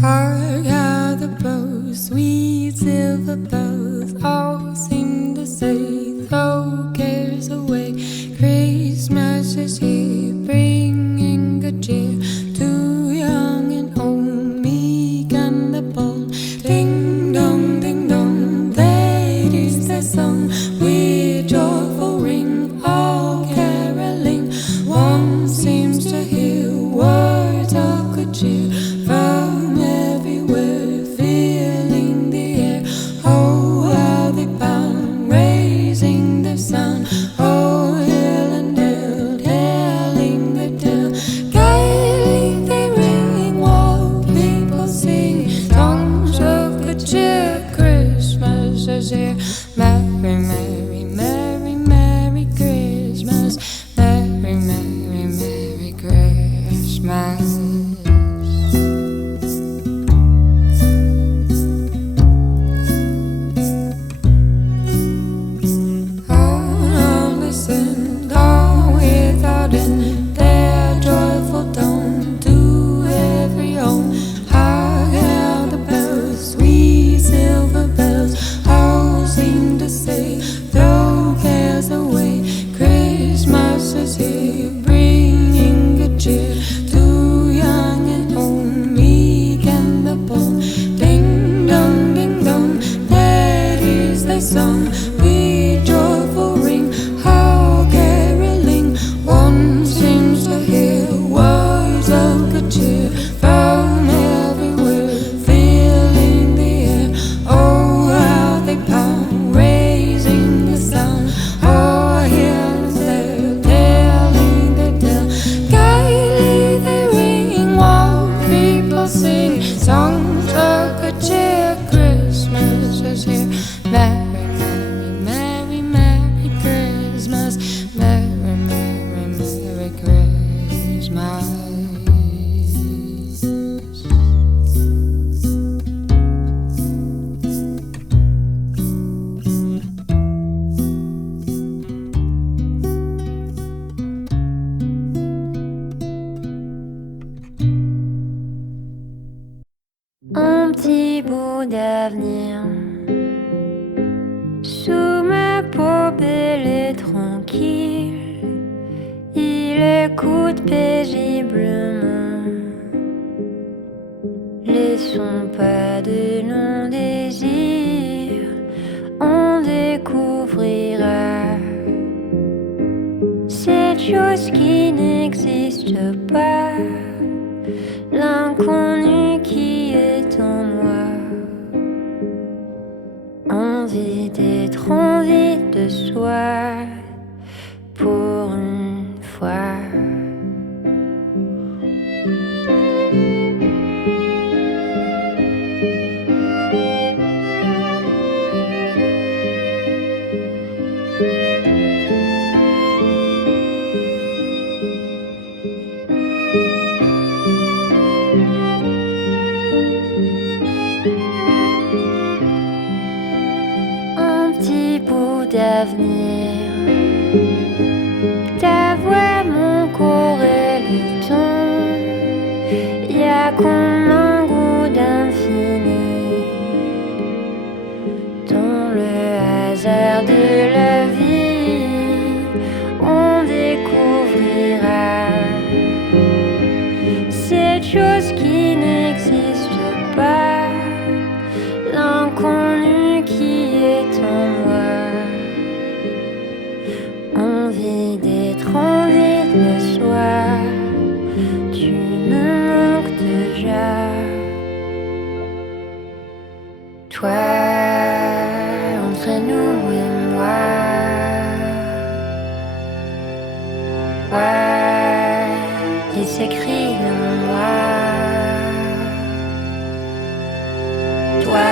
Hark how the bows, sweet silver bells, all seem to say, throw cares away. Christmas is here, bringing good cheer to young and old, meek and the bold. Ding dong, that is the song with joyful ring, all caroling. One seems to hear words of good cheer from everywhere, filling the air. Oh, how they bound, raising the sound. Oh, hill and dale, telling the tale. Gaily they ring, while people sing songs of good cheer. Christmas is here. Merry, merry, merry, merry Christmas. Merry, merry, merry Christmas. All listened, all without end, their joyful tone to every home. Hark how the bells, sweet silver bells, all seem to say, throw cares away. Christmas is here, bringing good cheer to young and old, meek and the bold. Ding dong, that is the song with joyful ring, how caroling. One seems to hear words of good cheer from everywhere, filling the air. Oh, how they pound, raising the sound. Oh, here they're telling the tale. Gaily they ring, while people sing songs of good cheer. Christmas is here. Merry, merry, merry, merry Christmas. Merry, merry, merry Christmas. Un petit bout d'avenir sous ma peau belle et tranquille, il écoute paisiblement les sons pas de non-désir. On découvrira cette chose qui n'existe pas, l'inconnu qui est en moi. Envie d'être envie de soi pour une fois. Un petit bout d'avenir, d'avoir mon corps et le temps, y a comme un goût d'infini dans le hasard de la vie. On découvrira cette chose qui n'existe pas, l'inconnu qui est en moi. Envie d'être envie de soi, tu me manques déjà. Toi, entre nous et moi, ouais, il s'écrit en moi. Toi,